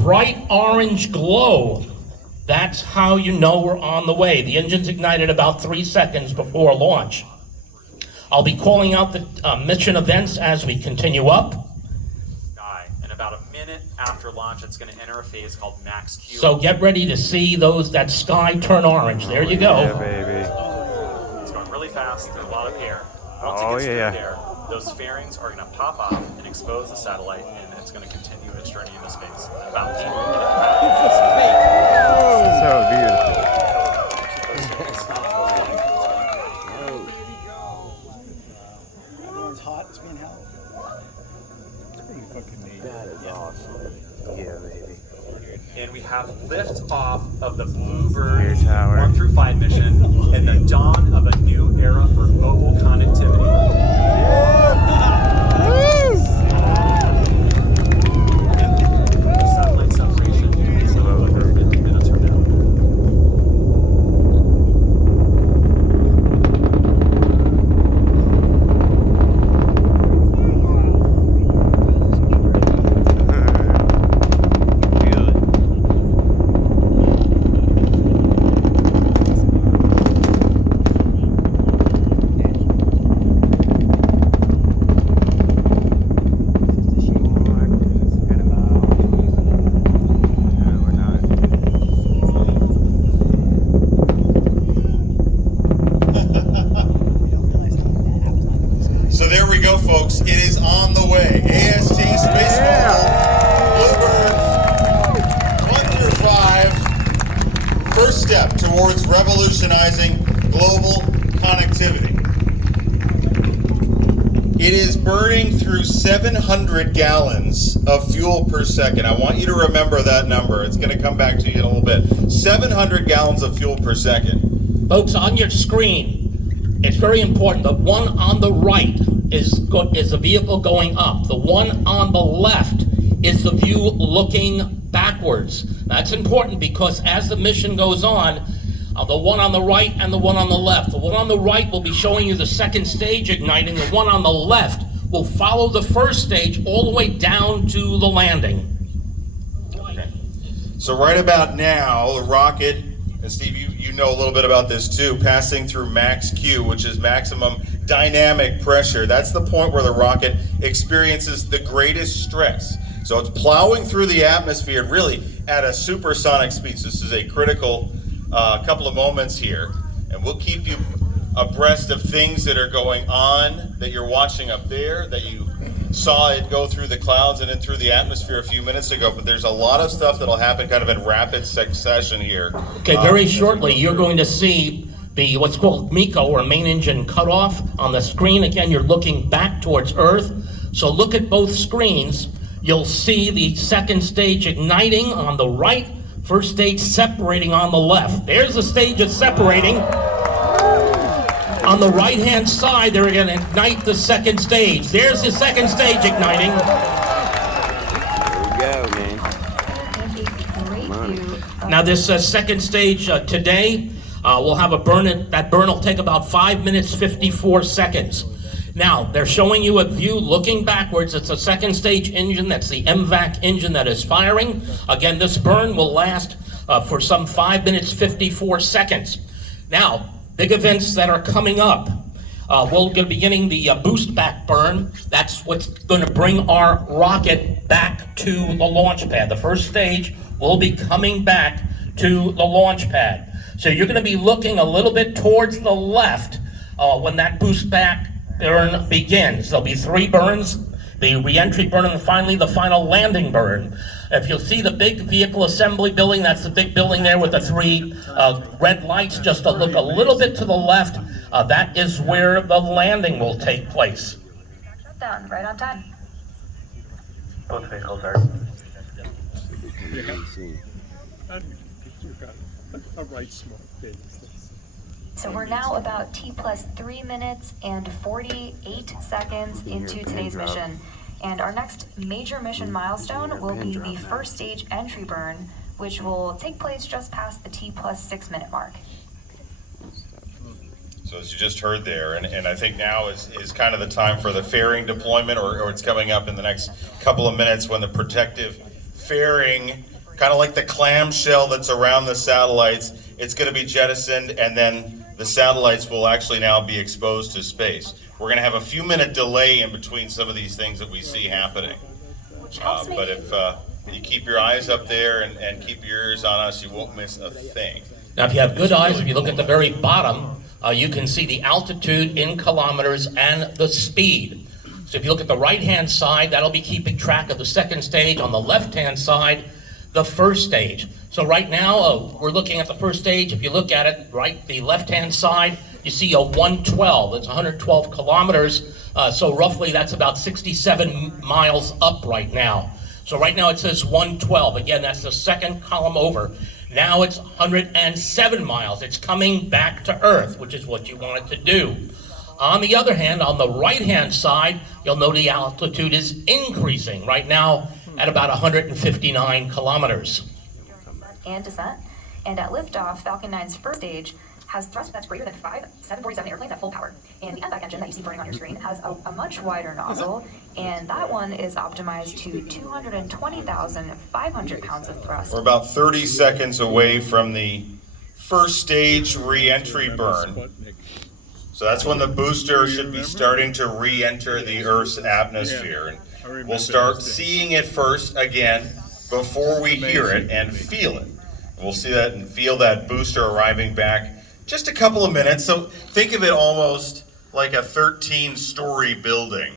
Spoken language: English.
bright orange glow, that's how you know we're on the way. The engine's ignited about 3 seconds before launch. I'll be calling out the mission events as we continue up. And about a minute after launch, it's going to enter a phase called max Q. So get ready to see that sky turn orange. There you go. Yeah, baby. It's going really fast through a lot of air. Once it gets through there, those fairings are going to pop off and expose the satellite, and it's going to continue its journey into space. About 10 minutes. So beautiful. Everyone's hot. It's being held. It's pretty fucking neat. That is awesome. Yeah, baby. And we have lift off of the Bluebird Air tower. 1 through 5 mission and the dawn of a new era for mobile connectivity. Satellite separation is over 50 minutes from now. Feel it. So there we go, folks. It is on the way. AST spacemobile, Bluebird 1 through 5. First step towards revolutionizing global connectivity. It is burning through 700 gallons of fuel per second. I want you to remember that number. It's going to come back to you in a little bit. 700 gallons of fuel per second. Folks, on your screen, it's very important. The one on the right is the vehicle going up. The one on the left is the view looking backwards. That's important because as the mission goes on, the one on the right and the one on the left. The one on the right will be showing you the second stage igniting. The one on the left will follow the first stage all the way down to the landing. Okay. So right about now, the rocket, and Steve, you know a little bit about this too, passing through max Q, which is maximum dynamic pressure. That's the point where the rocket experiences the greatest stress. So it's plowing through the atmosphere really at a supersonic speed. So this is a critical couple of moments here, and we'll keep you abreast of things that are going on that you're watching up there, that you saw it go through the clouds and then through the atmosphere a few minutes ago, but there's a lot of stuff that'll happen kind of in rapid succession here. Okay, very shortly you're going to see the what's called MECO, or main engine cutoff, on the screen. Again, you're looking back towards Earth, so look at both screens. You'll see the second stage igniting on the right, first stage separating on the left. There's the stage that's separating. On the right-hand side, they're going to ignite the second stage. There's the second stage igniting. There we go, man. Now this second stage today, we'll have a burn. That burn will take about 5 minutes, 54 seconds. Now, they're showing you a view looking backwards. It's a second stage engine. That's the MVAC engine that is firing. Again, this burn will last for some 5 minutes, 54 seconds. Now, big events that are coming up. We're going to be getting the boost back burn. That's what's going to bring our rocket back to the launch pad. The first stage will be coming back to the launch pad. So you're going to be looking a little bit towards the left when that boost back burn begins. There'll be 3 burns, the re-entry burn, and finally the final landing burn. If you'll see the big vehicle assembly building, that's the big building there with the 3 red lights. Just to look a little bit to the left, that is where the landing will take place. Shutdown, right on time. Both vehicles are. A right smart thing. So we're now about T plus 3 minutes and 48 seconds into today's mission. And our next major mission milestone will be the first stage entry burn, which will take place just past the T plus 6 minute mark. So as you just heard there, and I think now is kind of the time for the fairing deployment, or it's coming up in the next couple of minutes when the protective fairing, kind of like the clamshell that's around the satellites. It's going to be jettisoned, and then the satellites will actually now be exposed to space. We're going to have a few minute delay in between some of these things that we see happening. But if you keep your eyes up there and keep your ears on us, you won't miss a thing. Now, if you have good eyes, if you look at the very bottom, you can see the altitude in kilometers and the speed. So if you look at the right-hand side, that'll be keeping track of the second stage. On the left-hand side, the first stage. So right now, we're looking at the first stage. If you look at it, right, the left-hand side, you see a 112. It's 112 kilometers. So roughly, that's about 67 miles up right now. So right now, it says 112. Again, that's the second column over. Now it's 107 miles. It's coming back to Earth, which is what you want it to do. On the other hand, on the right-hand side, you'll know the altitude is increasing right now at about 159 kilometers. And descent. And at liftoff, Falcon 9's first stage has thrust that's greater than 5 747 airplanes at full power. And the MVAC engine that you see burning on your screen has a much wider nozzle, and that one is optimized to 220,500 pounds of thrust. We're about 30 seconds away from the first stage re-entry burn. So that's when the booster should be starting to re-enter the Earth's atmosphere. And we'll start seeing it first again before we hear it and feel it. We'll see that and feel that booster arriving back just a couple of minutes. So think of it almost like a 13-story building.